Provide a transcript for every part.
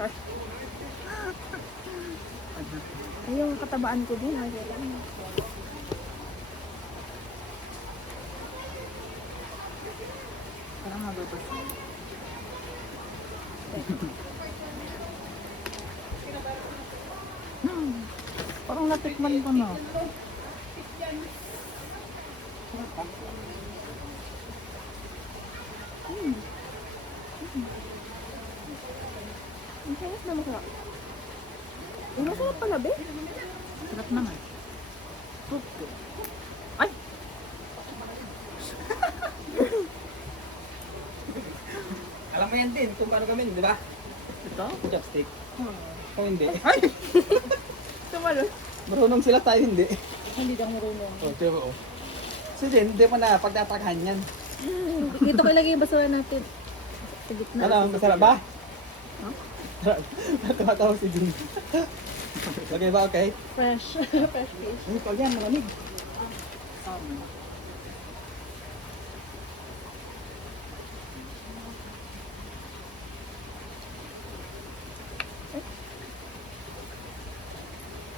Ay, yung katabaan ko din. Ay, lang. Parang mababas. Parang natikman ko na. Ang sarap na masarap. Ang masarap pala, be. Sarap naman. Ay! Alam mo yan din kung paano gawin, di ba? Ito? Chopstick. Kung hindi. Ay! Tumalo. Marunong sila tayo hindi. Hindi daw marunong. Oh, diba oh. So din, hindi mo na pagtatakhan yan. Dito ko ilagay yung basura natin. Sa gitna. Ano, masarap ba? Tumatawa si Jun. Okay ba, okay? Fresh. Fresh fish. Ano pag yan, malamig.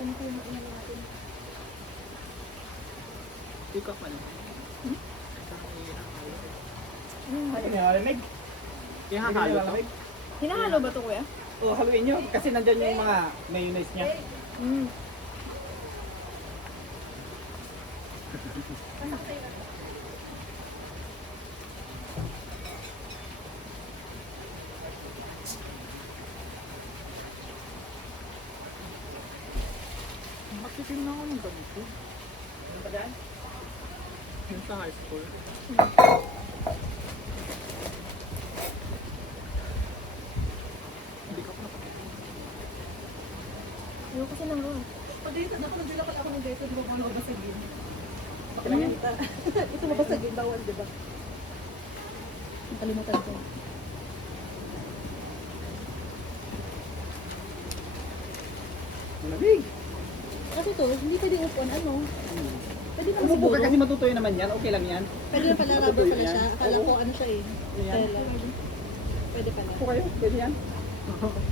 Ano ko yung ano natin? Ikaw pa lang. Ano yung malamig? Yung hahalo to? Hinahalo ba ito, kuya? Oh, haluin nyo. Kasi nandyan yung mga mayonnaise niya. Mm. Makitin na ako ng ganito. Ano ba dyan? Yung sa high school. Hindi ka pa nakakita. Ayaw kasi lang ron. Dito, nakalagila ako ng dito, di ba kung ano basagin? Kailangan. Ito mabasagin, bawal, di ba? Nakalimutan ko. Malamig. Kasi to, hindi pwede upon, ano? Pwede naman Umupo siguro. ka kasi matutuyo naman yan. Okay lang yan. Pwede na pala rubber pala siya. Akala Oo. ko ano siya eh. Yan. Tela. Pwede pala. Upo kayo. Pwede yan.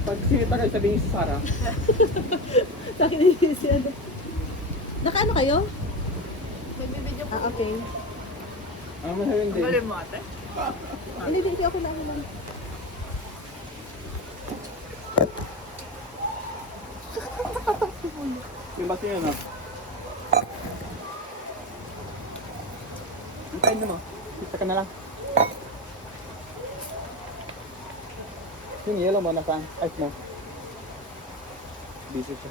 Pag sinita kayo, sabihin si Sarah. Sa akin hindi si ano. Nakaano kayo? Nagbibideo ko. Ah, okay. Ano mo sabihin din? Galing mo ate? Hindi, hindi ako lang naman. May baso yun, no? Antayin mo. Kita ka na lang. Yung yellow mo, nasaan? Ice mo. Busy siya.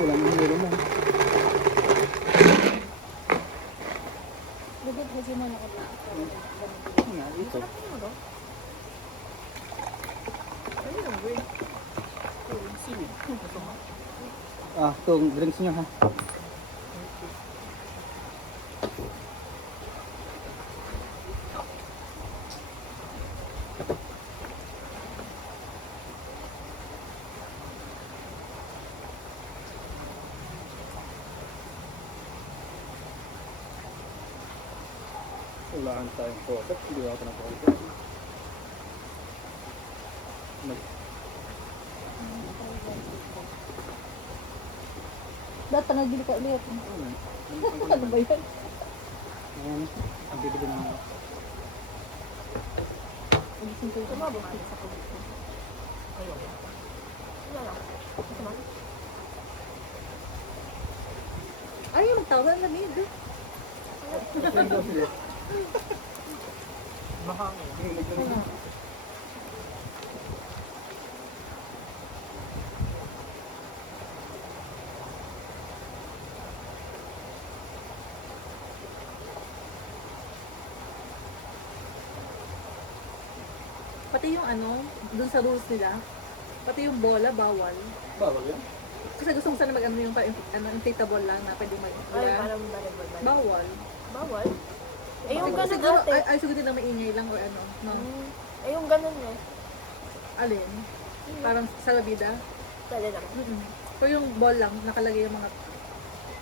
Kulang yung yellow mo. Bigit kasi mo nakalimutan. Nga, dito. Ay, yung way. Seaweed. Ito mo? Ah, itong drinks nyo, ha? Ulaan tayong photo. Hindi ako na photo. Dapat pa nagbili ka ulit. Ano ba yan? Ayan. Ang bibili ng mga. Tumabok ka sa kulit ko. Ayaw. Wala lang. Ito ba? Ay, magtawa na lamig. Mahangin. Pati yung ano, dun sa rules nila, pati yung bola, bawal. Bawal yan. Kasi gusto ko sana mag-ano yung inflatable lang na pwede mag Ay, yeah. parang volleyball. Bawal. Bawal? Eh, yung ganun Siguro, ate. ay siguro din na maingay lang or ano, no? Eh, yung ganun eh. Alin? Parang sa labida. Pwede lang. Pero yung ball lang, nakalagay yung mga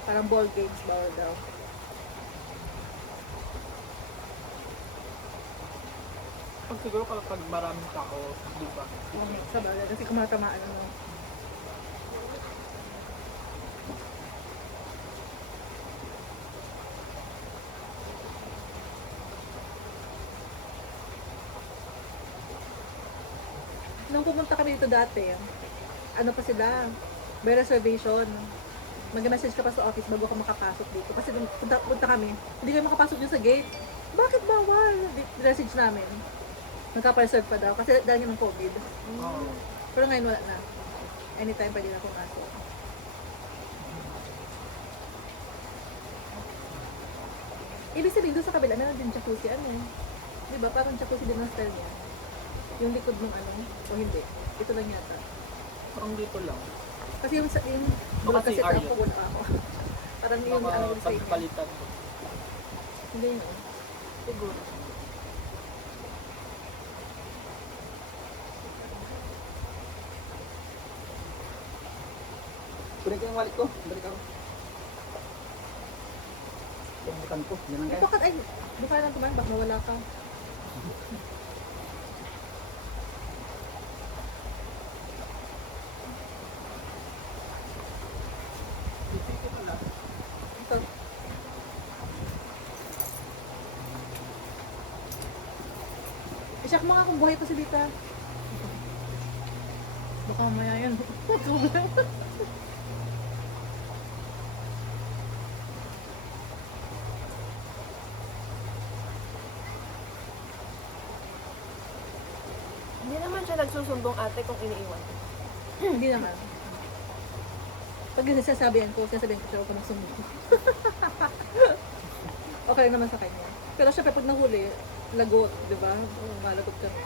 parang ball games, bawal daw. Pag siguro kapag maraming tao, di ba? Sa bagay, kasi kumatamaan ano. Nung pumunta kami dito dati, ano pa sila, may reservation. Mag-message ka pa sa office bago ka makapasok dito. Kasi nung punta kami, hindi kayo makapasok dun sa gate. Bakit bawal? Message namin. Nagka-reserve pa daw kasi dahil ng COVID. Oo. Pero ngayon wala na. Anytime pwede na pumasok. Ibig sabihin doon sa kabila, meron din jacuzzi ano eh. Diba? Parang jacuzzi din ang style niya. Yung likod ng ano, o hindi. Ito lang yata. Parang dito lang. Kasi yung Baka kasi CR ito yun. ako wala ako. Parang yung ano Baka yung sa inyo. pagpalitan mo. Hindi yun. Siguro. Balik yung wallet ko. Balik ako. Balikan ko. Yan lang Eh, kaya. bakit ay, baka lang kumain, baka mawala ka. Ito. Isyak mga kung buhay pa si Dita. Baka mamaya yan. Hindi naman siya nagsusumbong ate kung iniiwan. Hindi naman. Pag sinasabihan ko siya, huwag ka magsumbong. Okay lang naman sa kanya. Pero syempre pag nahuli, lagot, di ba? Malagot kami.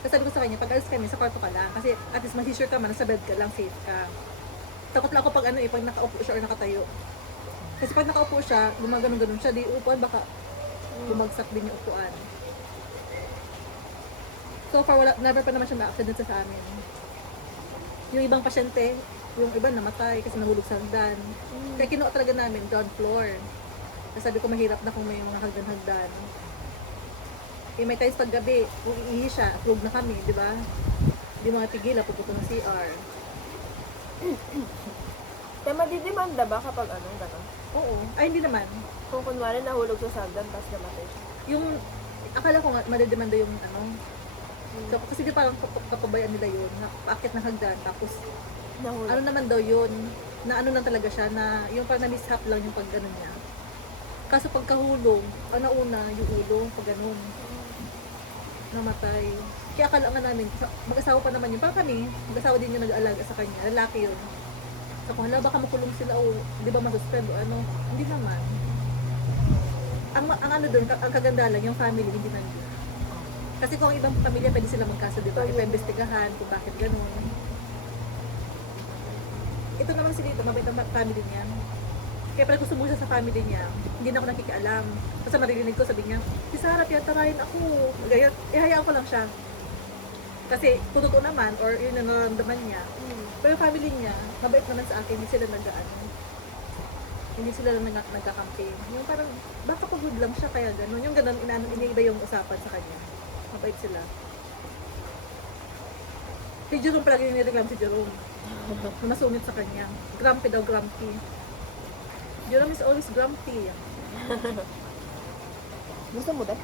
Kasi sabi ko sa kanya, pag alis kami, sa kwarto ka lang. Kasi at least masisure ka man, nasa bed ka lang, safe ka. Takot lang ako pag ano eh, pag nakaupo siya or nakatayo. Kasi pag nakaupo siya, gumaganon-ganon siya, di upuan, baka bumagsak din yung upuan. So far, never pa naman siya na-accident sa amin. Yung ibang pasyente, yung iba namatay kasi nahulog sa hagdan. Kaya kinuha talaga namin, ground floor. Kasi sabi ko mahirap na kung may mga hagdan-hagdan. Eh may times pag gabi, kung iihi siya, approve na kami, di ba? Hindi mga tigila, pupunta ng CR. Kaya madidimanda ba kapag ano, gano'n? Oo. Ay, hindi naman. Kung kunwari nahulog sa sagdan, tapos namatay siya. Yung, akala ko nga, madidemanda yung ano. So, kasi di parang kapabayaan nila yun, na paakit ng hagdan, tapos Nahulog. ano naman daw yun, na ano lang talaga siya, na yung parang na-mishap lang yung pag gano'n niya. Kaso pagkahulog, ang nauna yung ulo, pag gano'n, namatay. Kaya akala nga namin, mag-asawa pa naman yun, parang kami, mag-asawa din yung nag-aalaga sa kanya, lalaki yun. So kung hala, baka makulong sila o di ba masuspend o ano, hindi naman. Ang ano doon, ang kaganda lang, yung family, hindi nandiyan. Kasi kung ang ibang pamilya, pwede sila magkaso, di ba? Ipa-investigahan kung bakit gano'n. Ito naman si Dito, mabait ang family niya. Kaya pala gusto mo siya sa family niya, hindi na ako nakikialam. Kasi maririnig ko, sabi niya, si Sarah, tiyatarayin ako. Gaya, ihayaan ko lang siya. Kasi kung totoo naman, or yun ang nararamdaman niya. Pero yung family niya, mabait naman sa akin, hindi sila hindi sila nagka-campaign. Yung parang, baka pagod lang siya, kaya gano'n. Yung gano'n, iniiba yung usapan sa kanya. Mabait sila. Si Jerome palagi yung nireklamo si Jerome. Masungit sa kanya. Grumpy daw, grumpy. Jerome is always grumpy. Gusto mo dahil?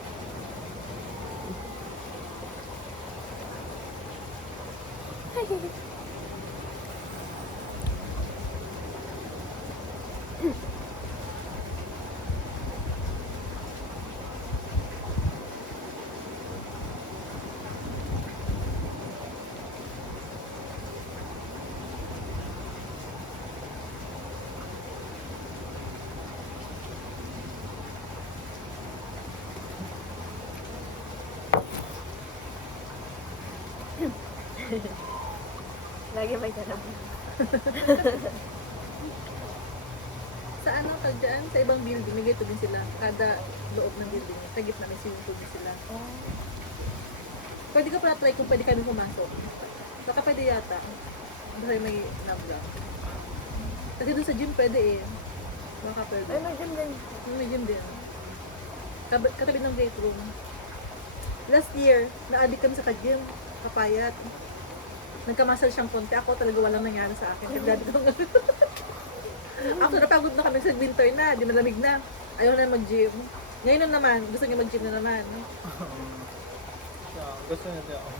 Lagi may tanong. Sa ano, tag dyan, sa ibang building, may ganito din sila. Kada loob ng building, sa gitna may swimming pool din sila. Pwede ka pala try kung pwede kami pumasok. Baka pwede yata. Baka may nablang. Kasi dun sa gym pwede eh. Baka pwede. Ay, may gym din. May gym din. Katabi ng gate room. Last year, na-addict kami sa ka-gym. Kapayat. Nagkamasal siyang konti. Ako talaga walang nangyari sa akin. Kaya dati ko Ako napagod na kami sa winter na. Di malamig na. Ayaw na mag-gym. Ngayon na naman, gusto niya mag-gym na naman. Yeah, gusto niya din ako.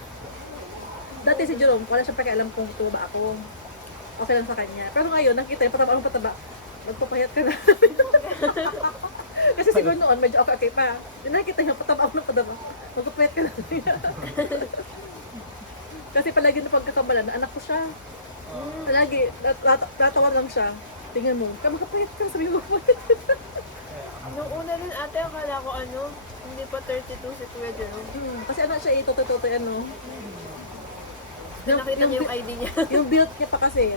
Dati si Jerome, wala siyang pakialam kung tuba ako. Okay lang sa kanya. Pero ngayon, nakita yung pataba akong pataba. Magpapayat ka na. Kasi siguro noon, medyo okay pa. Yung nakita niya, pataba ako ng pataba. Magpapayat ka na. Kasi palagi na pagkakamalan, na anak ko siya. Palagi, tatawa lang siya. Tingnan mo, magpapayat ka, sabi mo magpapayat ka na. Nung una rin ate, akala ko hindi pa 32 si Kuya Jerome. Kasi ano siya, ito, ano. Nakita niya yung ID niya. Yung build niya pa kasi.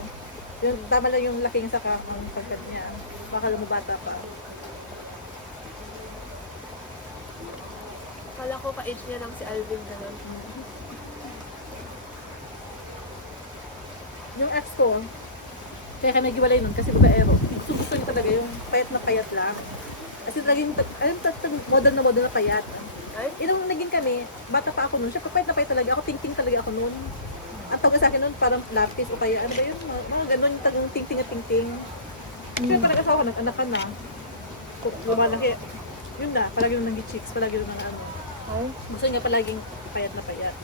Yung, tama lang yung laking saka ng pagkat niya. Baka mo bata pa. Akala ko ka-age niya lang si Alvin na lang. Yung ex ko, kaya ka naghiwalay nun kasi babaero. Gusto niya talaga yung payat na payat lang. Kasi laging, model na payat. Ay? Nung naging kami, bata pa ako nun, siya papayat na payat talaga ako, ting-ting talaga ako nun. Ang tawag sa akin nun, parang lapis o kaya, ano ba yun, mga ganun, yung tagang ting-ting at ting-ting. Pero parang asawa ka, anak ka na. Lumalaki, yun na, palagi nung nag-chicks, palagi nung ano. Ay? Gusto niya palaging payat na payat.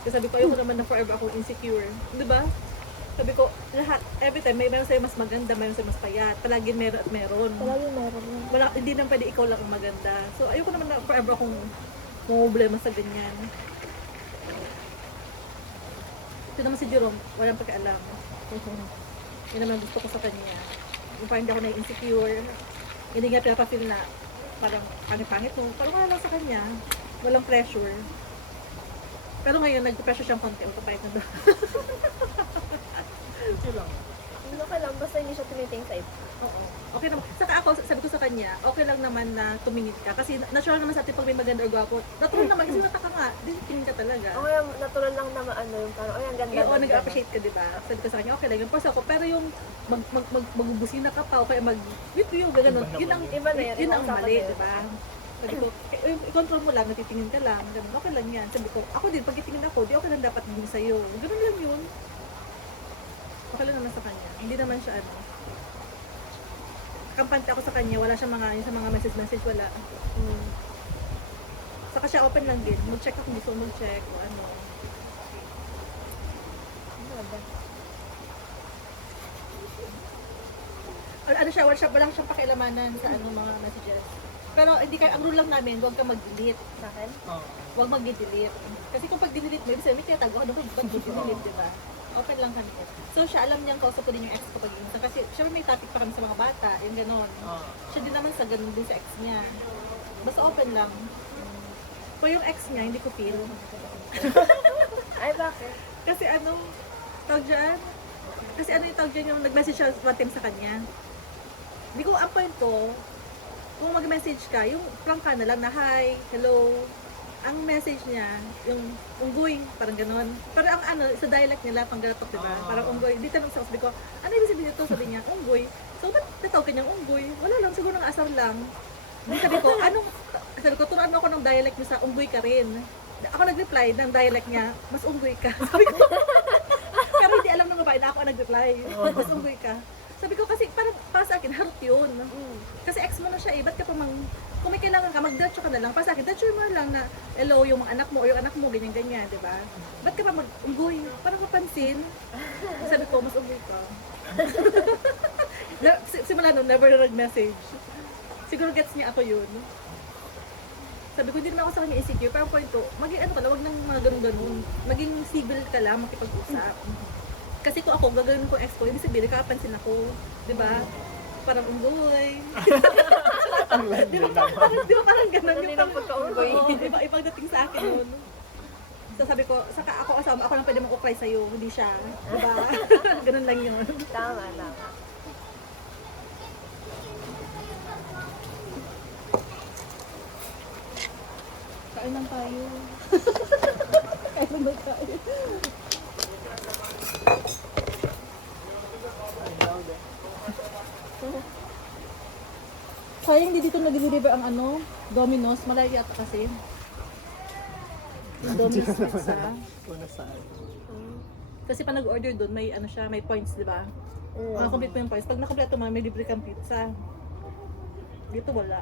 Kasi sabi ko, ayoko naman na forever akong insecure. Di ba? Sabi ko, lahat, every time, may meron sa'yo mas maganda, mayroon sa'yo mas payat. Palaging meron at meron. Palagi meron yun. Wala, hindi naman pwede ikaw lang ang maganda. So, ayoko naman na forever akong problema sa ganyan. Ito naman si Jerome, walang pagkaalam. Yun naman gusto ko sa kanya. Yung parang hindi ako na-insecure. Hindi nga pinapafeel na parang pangit-pangit mo. Parang wala lang sa kanya. Walang pressure. Pero ngayon, nag-pressure siyang konti. O, kapayat na daw. Okay lang. Ano ka lang, basta hindi siya tumiting sa ito. Oo. Okay naman. Saka ako, sabi ko sa kanya, okay lang naman na tumingin ka. Kasi natural naman sa atin pag may maganda or gwapo. Natural naman, kasi mata ka nga. Tingin ka talaga. O kaya natural lang naman yung parang, ay, ang ganda. Oo, nag-appreciate ka, di ba? Sabi ko sa kanya, okay lang yung pasa ko. Pero yung magbubusina ka pa o kaya mag-video, gano'n. Yun ang, Iba na yan, yun ang ibang usapan mali, na yun. di ba? Sabi ko, i-control mo lang, natitingin ka lang. Ganun, okay lang yan. Sabi ko, ako din, pag titingin ako, di okay lang dapat din sa'yo. Ganun lang yun. Okay lang naman sa kanya. Hindi naman siya ano. Kampante ako sa kanya, wala siyang yung sa mga message, wala. Saka siya open lang din. Mag-check ako kung gusto mo mag-check o ano. Ano siya, wala siyang pakialamanan sa ano mga messages. Pero hindi kayo, ang rule lang namin, huwag ka mag-delete. Sa akin? Oo. Huwag mag-delete. Kasi kung pag-delete mo, ibig sabihin, may tinatago ka doon kung pag-delete, di ba? Open lang kami. So siya, alam niyang kausap ko din yung ex ko pag Insta. Kasi syempre may topic pa kami sa mga bata, yung ganon. Siya din naman sa ganon din sa ex niya. Basta open lang. Kung yung ex niya, hindi ko feel. Ay, bakit? Kasi ano, tawag dyan? Kasi ano yung tawag dyan yung nag-message siya one time sa kanya. Hindi ko ang point ko, kung mag-message ka, yung prank ka na lang na hi, hello. Ang message niya, yung unggoy, parang ganon. Pero ang ano, sa dialect nila, panggalatok, diba? Parang unggoy. Di tanong sa sabi ko, ano ibig sabihin nito? Sabi niya, unggoy. So, ba't natawag ka niyang unggoy? Wala lang, siguro ng asar lang. Sabi ko, sabi ko, turuan mo ako ng dialect niyo sa unggoy ka rin. Ako nag-reply ng dialect niya, mas unggoy ka. Sabi ko, pero hindi alam ng babae na ako ang nag-reply. Mas unggoy ka. Sabi ko kasi parang para sa akin, harot yun. Kasi ex mo na siya eh, ba't ka pa kung may kailangan ka, mag-diretso ka na lang. Para sa akin, diretso mo lang na, hello, yung mga anak mo, o yung anak mo, ganyan-ganyan, di ba? Ba't ka pa mag-unggoy? Parang mapansin. Sabi ko, mas unggoy ka. Simula nun, never nag-message. Siguro gets niya ako yun. Sabi ko, hindi naman ako sa kanya insecure. Pero point ko, maging ano ka lang, wag nang mga ganun-ganun. Maging civil ka lang, makipag-usap. Kasi kung ako, gagawin ko ex ko, ibig sabihin, nakapansin ako. Di ba? Parang unggoy. Di ba parang ganun? Ano din ang pagka-unggoy? Oo, ibang dating sa akin yun. So sabi ko, saka ako kasama, ako lang pwede mag-ukray sa'yo, hindi siya. Diba? Ganun lang yun. Tama, tama. Kain lang tayo. Kain lang tayo. Sayang di dito nag-deliver ang ano, Domino's. Malayo yata kasi. Yung Domino's pizza. Kung nasaan. Kasi pa nag-order doon, may ano siya, may points, di ba? Complete mo yung points. Pag nakompleto mo, may libre kang pizza. Dito wala.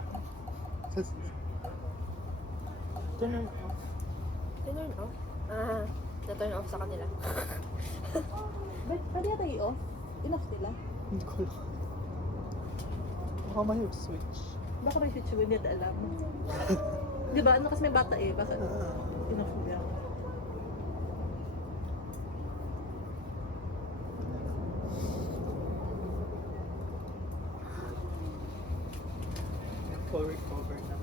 Turn off. Turn off? Ah, na-turn off sa kanila. Pwede yata i-off? Enough nila. Hindi ko lang. Baka may switch. Baka may switch mo, hindi natin alam. Di ba? Ano kasi may bata eh. Baka enough niya. For recover na.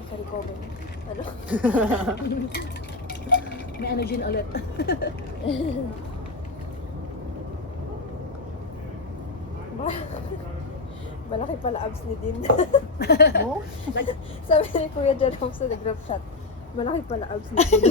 Naka-recover na. Ano? May energy na ulit. Ba? Malaki pala abs ni Din. No? Sabi ni Kuya Jerome sa group chat, malaki pala abs ni Din.